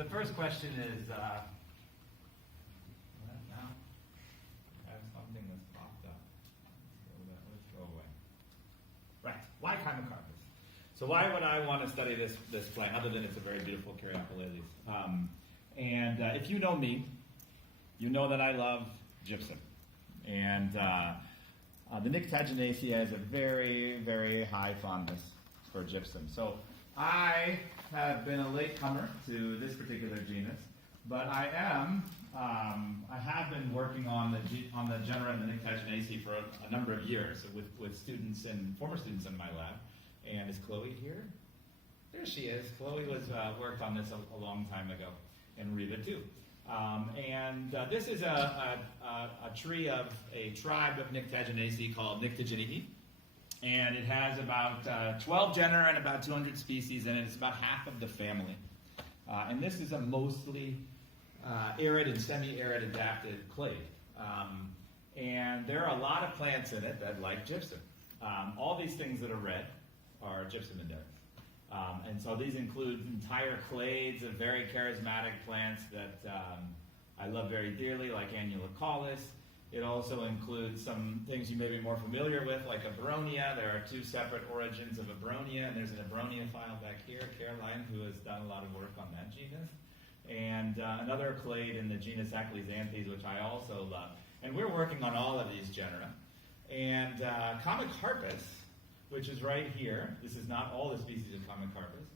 So the first question is, now I have something that's popped up. So let's go away. Right, why Commicarpus? So why would I want to study this plant, other than it's a very beautiful Caryophyllales? If you know me, you know that I love gypsum. And the Nyctaginaceae has a very, very high fondness for gypsum. So I have been a latecomer to this particular genus, but I have been working on the genera and the Nyctaginaceae for a number of years with students and former students in my lab. And is Chloe here? There she is. Chloe was worked on this a long time ago, and Reba too. This is a tree of a tribe of Nyctaginaceae called Nyctaginaceae. And it has about 12 genera and about 200 species in it. It's about half of the family. And this is a mostly arid and semi-arid adapted clade. And there are a lot of plants in it that like gypsum. All these things that are red are gypsum endemics. And so these include entire clades of very charismatic plants that I love very dearly, like Annulocaulus. It also includes some things you may be more familiar with, like Abronia. There are two separate origins of Abronia, and there's an Abronia file back here, Caroline, who has done a lot of work on that genus. And another clade in the genus Aclysanthes, which I also love. And we're working on all of these genera. And Commicarpus, which is right here, this is not all the species of Commicarpus,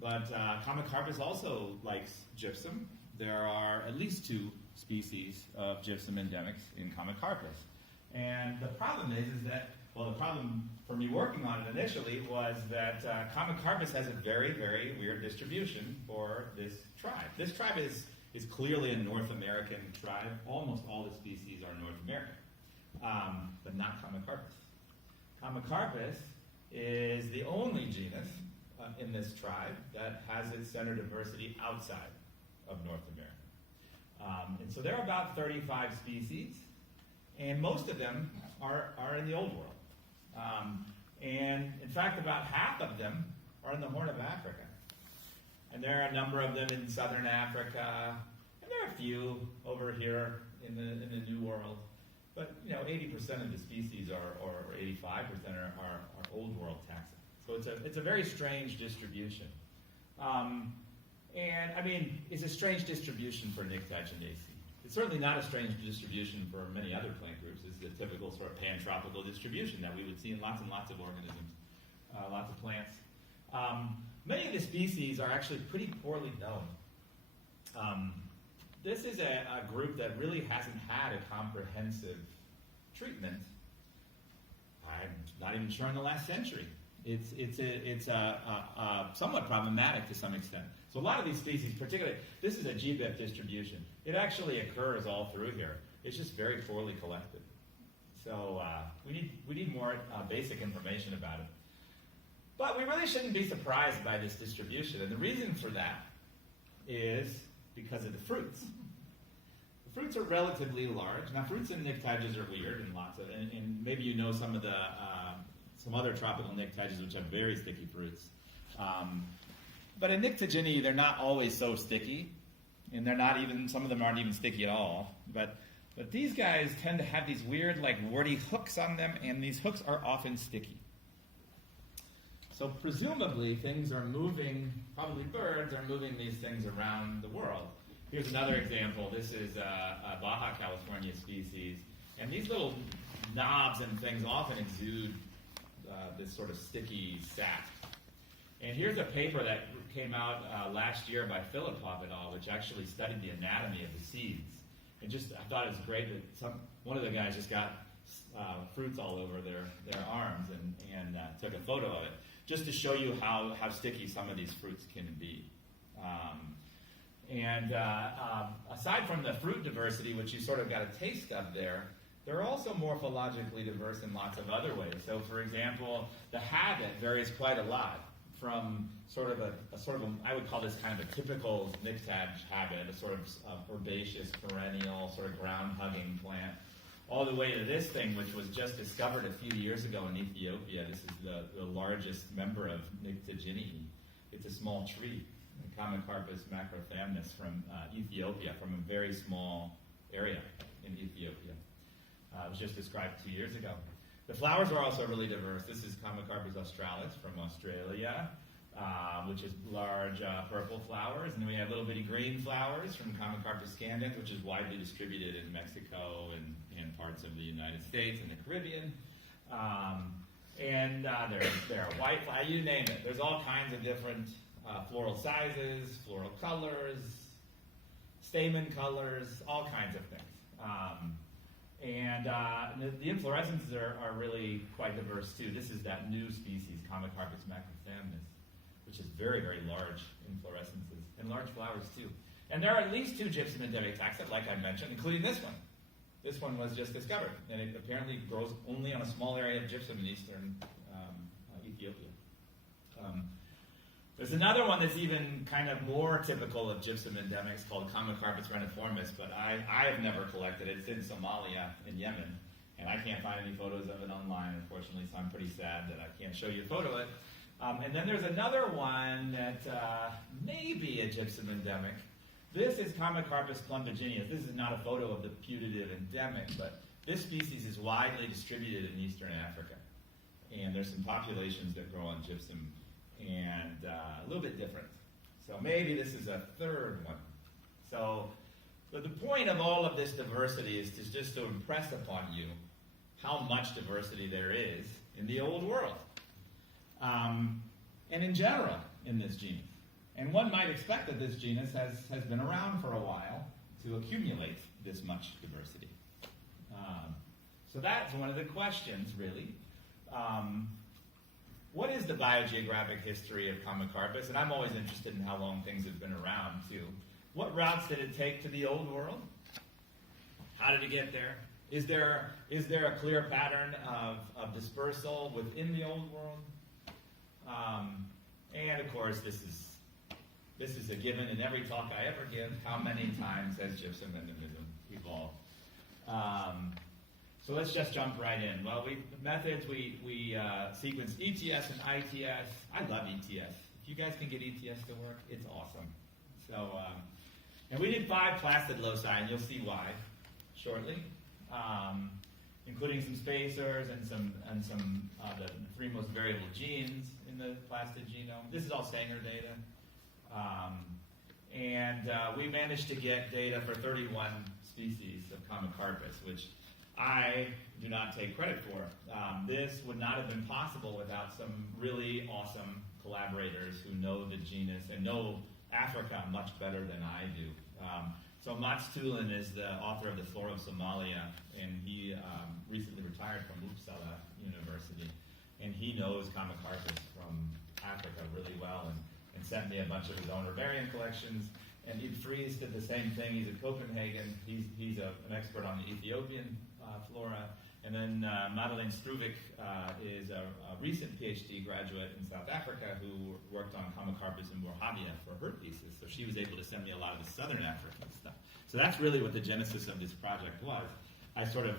but Commicarpus also likes gypsum. There are at least 2 species of gypsum endemics in Commicarpus. And the problem is that, well, the problem for me working on it initially was that Commicarpus has a very, very weird distribution for this tribe. This tribe is clearly a North American tribe. Almost all the species are North American, but not Commicarpus. Commicarpus is the only genus in this tribe that has its center diversity outside of North America. And so there are about 35 species, and most of them are in the Old World. And in fact, about half of them are in the Horn of Africa. And there are a number of them in Southern Africa, and there are a few over here in the New World. But 80% of the species or 85% are Old World taxa. So it's a very strange distribution. And I mean, it's a strange distribution for Nyctaginaceae. It's certainly not a strange distribution for many other plant groups. It's the typical sort of pantropical distribution that we would see in lots and lots of organisms, lots of plants. Many of the species are actually pretty poorly known. This is a group that really hasn't had a comprehensive treatment. I'm not even sure in the last century. It's somewhat problematic to some extent. So a lot of these species, particularly, this is a GBIF distribution. It actually occurs all through here. It's just very poorly collected. So we need more basic information about it. But we really shouldn't be surprised by this distribution. And the reason for that is because of the fruits. The fruits are relatively large. Now, fruits in Nyctages are weird and lots of, and maybe you know some of the some other tropical Nyctages which have very sticky fruits. But in Nyctaginaceae, they're not always so sticky, and they're not even, some of them aren't even sticky at all. But these guys tend to have these weird, like, warty hooks on them, and these hooks are often sticky. So presumably, things are moving, probably birds are moving these things around the world. Here's another example. This is a Baja California species, and these little knobs and things often exude this sort of sticky sap. And here's a paper that came out last year by Filipov et al., which actually studied the anatomy of the seeds. And just, I thought it was great that one of the guys just got fruits all over their arms and took a photo of it, just to show you how sticky some of these fruits can be. Aside from the fruit diversity, which you sort of got a taste of there, they're also morphologically diverse in lots of other ways. So, for example, the habit varies quite a lot from sort of I would call this kind of a typical Nyctag habit, a sort of herbaceous, perennial, sort of ground-hugging plant, all the way to this thing, which was just discovered a few years ago in Ethiopia. This is the largest member of Nyctaginaceae. It's a small tree. Commicarpus macrophamnus from Ethiopia, from a very small area in Ethiopia. It was just described 2 years ago. The flowers are also really diverse. This is Commicarpus australis from Australia, which is large purple flowers. And then we have little bitty green flowers from Commicarpus scandens, which is widely distributed in Mexico and parts of the United States and the Caribbean. There are white, you name it. There's all kinds of different floral sizes, floral colors, stamen colors, all kinds of things. The inflorescences are really quite diverse too. This is that new species, Commicarpus macrophamnus, which is very, very large inflorescences and large flowers too. And there are at least 2 gypsum endemic taxa, like I mentioned, including this one. This one was just discovered, and it apparently grows only on a small area of gypsum in eastern Ethiopia. There's another one that's even kind of more typical of gypsum endemics called Commicarpus reniformis, but I have never collected it. It's in Somalia, in Yemen, and I can't find any photos of it online, unfortunately, so I'm pretty sad that I can't show you a photo of it. And then there's another one that may be a gypsum endemic. This is Commicarpus plumbigineus. This is not a photo of the putative endemic, but this species is widely distributed in eastern Africa. And there's some populations that grow on gypsum and a little bit different. So maybe this is a third one. So but the point of all of this diversity is just to impress upon you how much diversity there is in the old world. And in general in this genus. And one might expect that this genus has been around for a while to accumulate this much diversity. So that's one of the questions, really. What is the biogeographic history of Commicarpus? And I'm always interested in how long things have been around, too. What routes did it take to the old world? How did it get there? Is there a clear pattern of dispersal within the old world? And of course, this is a given in every talk I ever give. How many times has gypsum endemism evolved? So let's just jump right in. Well, methods, we sequenced ETS and ITS. I love ETS. If you guys can get ETS to work, it's awesome. So, and we did 5 plastid loci, and you'll see why shortly, including some spacers and some the 3 most variable genes in the plastid genome. This is all Sanger data. We managed to get data for 31 species of Commicarpus, which I do not take credit for. This would not have been possible without some really awesome collaborators who know the genus and know Africa much better than I do. So Thulin is the author of the Flora of Somalia, and he recently retired from Uppsala University, and he knows Commicarpus from Africa really well, and sent me a bunch of his own herbarium collections. And Friis did the same thing. He's at Copenhagen. He's an expert on the Ethiopian flora. And then Madeleen Struwig is a recent PhD graduate in South Africa who worked on Commicarpus in Borhavia for her thesis. So she was able to send me a lot of the southern African stuff. So that's really what the genesis of this project was. I sort of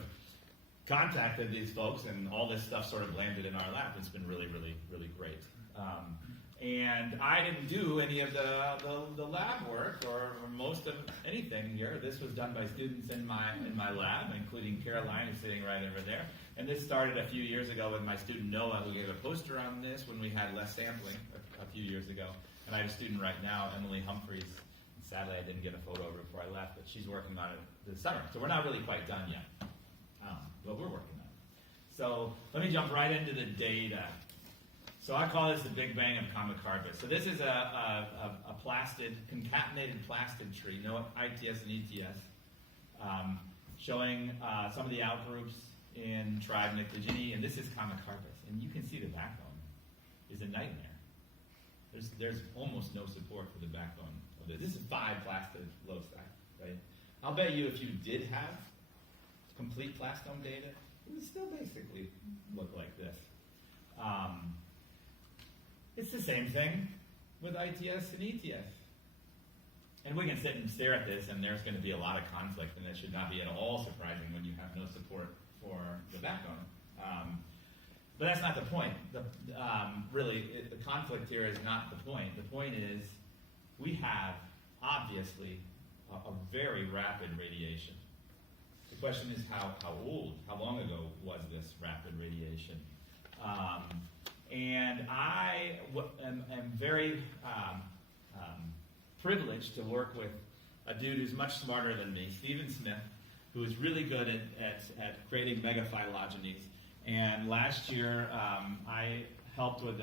contacted these folks, and all this stuff sort of landed in our lap. It's been really, really, really great. And I didn't do any of the lab work or most of anything here. This was done by students in my lab, including Caroline, who's sitting right over there. And this started a few years ago with my student Noah, who gave a poster on this when we had less sampling a few years ago. And I have a student right now, Humphries. Sadly, I didn't get a photo of her before I left, but she's working on it this summer. So we're not really quite done yet, but we're working on it. So let me jump right into the data. So I call this the Big Bang of Commicarpus. So this is a concatenated plastid tree, no ITS and ETS, showing some of the outgroups in tribe Nyctaginaceae, and this is Commicarpus. And you can see the backbone is a nightmare. There's almost no support for the backbone of this. This is 5 plastid loci, right? I'll bet you if you did have complete plastome data, it would still basically look like this. It's the same thing with ITS and ETS. And we can sit and stare at this, and there's going to be a lot of conflict, and it should not be at all surprising when you have no support for the backbone. But that's not the point. The conflict here is not the point. The point is we have, obviously, a very rapid radiation. The question is how old, how long ago was this rapid radiation? And I am very privileged to work with a dude who's much smarter than me, Stephen Smith, who is really good at creating megaphylogenies. And last year, I helped with,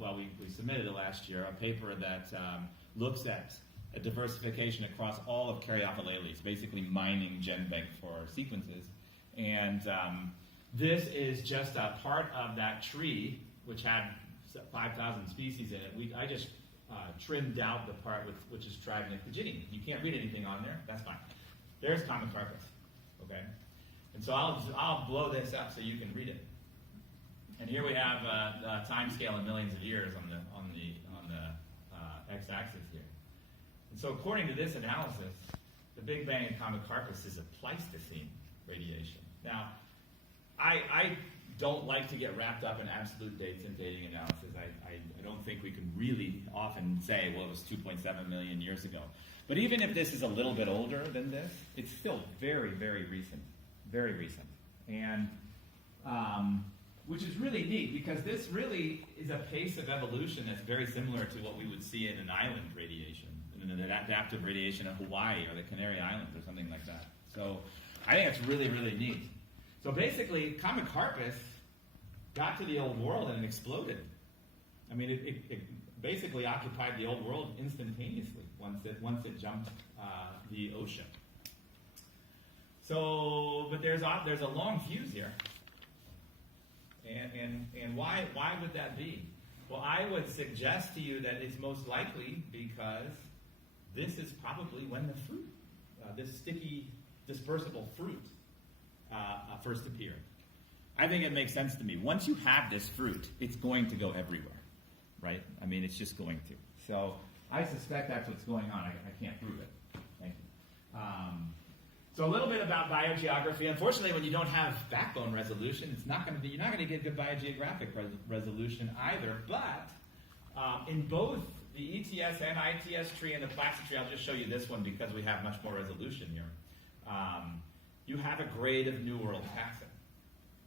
we submitted it last year, a paper that looks at a diversification across all of Caryophyllales, basically mining GenBank for sequences. And this is just a part of that tree, which had 5,000 species in it. I just trimmed out the part which is Nyctaginaceae. You can't read anything on there, that's fine. There's Commicarpus, okay? And so I'll blow this up so you can read it. And here we have a time scale in millions of years on the x-axis here. And so according to this analysis, the Big Bang in Commicarpus is a Pleistocene radiation. Now, I don't like to get wrapped up in absolute dates in dating analysis. I don't think we can really often say, well, it was 2.7 million years ago. But even if this is a little bit older than this, it's still very, very recent. Very recent. And which is really neat, because this really is a pace of evolution that's very similar to what we would see in an island radiation, in an adaptive radiation in Hawaii or the Canary Islands or something like that. So I think it's really, really neat. So basically, Commicarpus got to the old world and it exploded. I mean, it basically occupied the old world instantaneously once it jumped the ocean. So, but there's a long fuse here. And why would that be? Well, I would suggest to you that it's most likely because this is probably when the fruit, this sticky, dispersible fruit, first appeared. I think it makes sense to me. Once you have this fruit, it's going to go everywhere, right? I mean, it's just going to. So I suspect that's what's going on. I can't prove it. Thank you. So a little bit about biogeography. Unfortunately, when you don't have backbone resolution, you're not going to get good biogeographic resolution either. But in both the ETS and ITS tree and the Plaxi tree, I'll just show you this one because we have much more resolution here. You have a grade of New World taxa.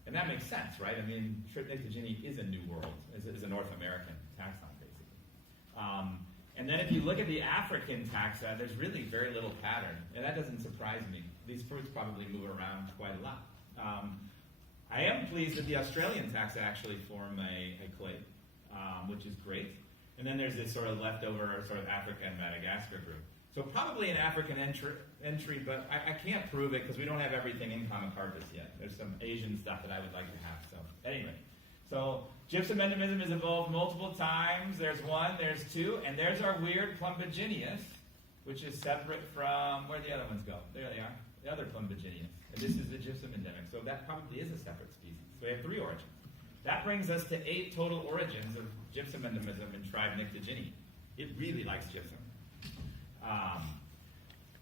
And that makes sense, right? I mean, Nyctaginaceae is a New World, is a North American taxon, basically. And then if you look at the African taxa, there's really very little pattern. And that doesn't surprise me. These fruits probably move around quite a lot. I am pleased that the Australian taxa actually form a clade, which is great. And then there's this sort of leftover sort of Africa and Madagascar group. So probably an African entry, but I can't prove it because we don't have everything in Commicarpus yet. There's some Asian stuff that I would like to have. So anyway, so gypsum endemism has evolved multiple times. There's one, there's two, and there's our weird Plumbagineus, which is separate from, where'd the other ones go? There they are, the other Plumbagineus. And this is the gypsum endemic, so that probably is a separate species. So we have 3 origins. That brings us to 8 total origins of gypsum endemism in tribe Nyctaginaceae. It really likes gypsum.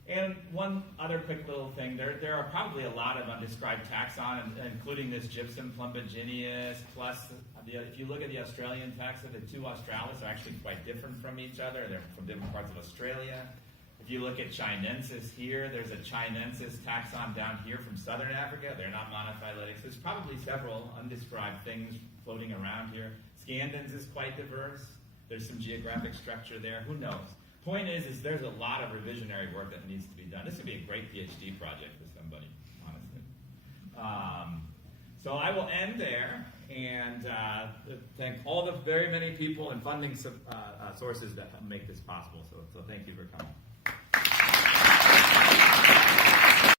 And one other quick little thing, there are probably a lot of undescribed taxon, including this gypsum Plumbagineus, plus if you look at the Australian taxa, the 2 australis are actually quite different from each other. They're from different parts of Australia. If you look at Chinensis here, there's a Chinensis taxon down here from southern Africa. They're not monophyletic. So there's probably several undescribed things floating around here. Scandens is quite diverse. There's some geographic structure there. Who knows? Point is there's a lot of revisionary work that needs to be done. This would be a great PhD project for somebody, honestly. So I will end there and thank all the very many people and funding sources that make this possible. So thank you for coming.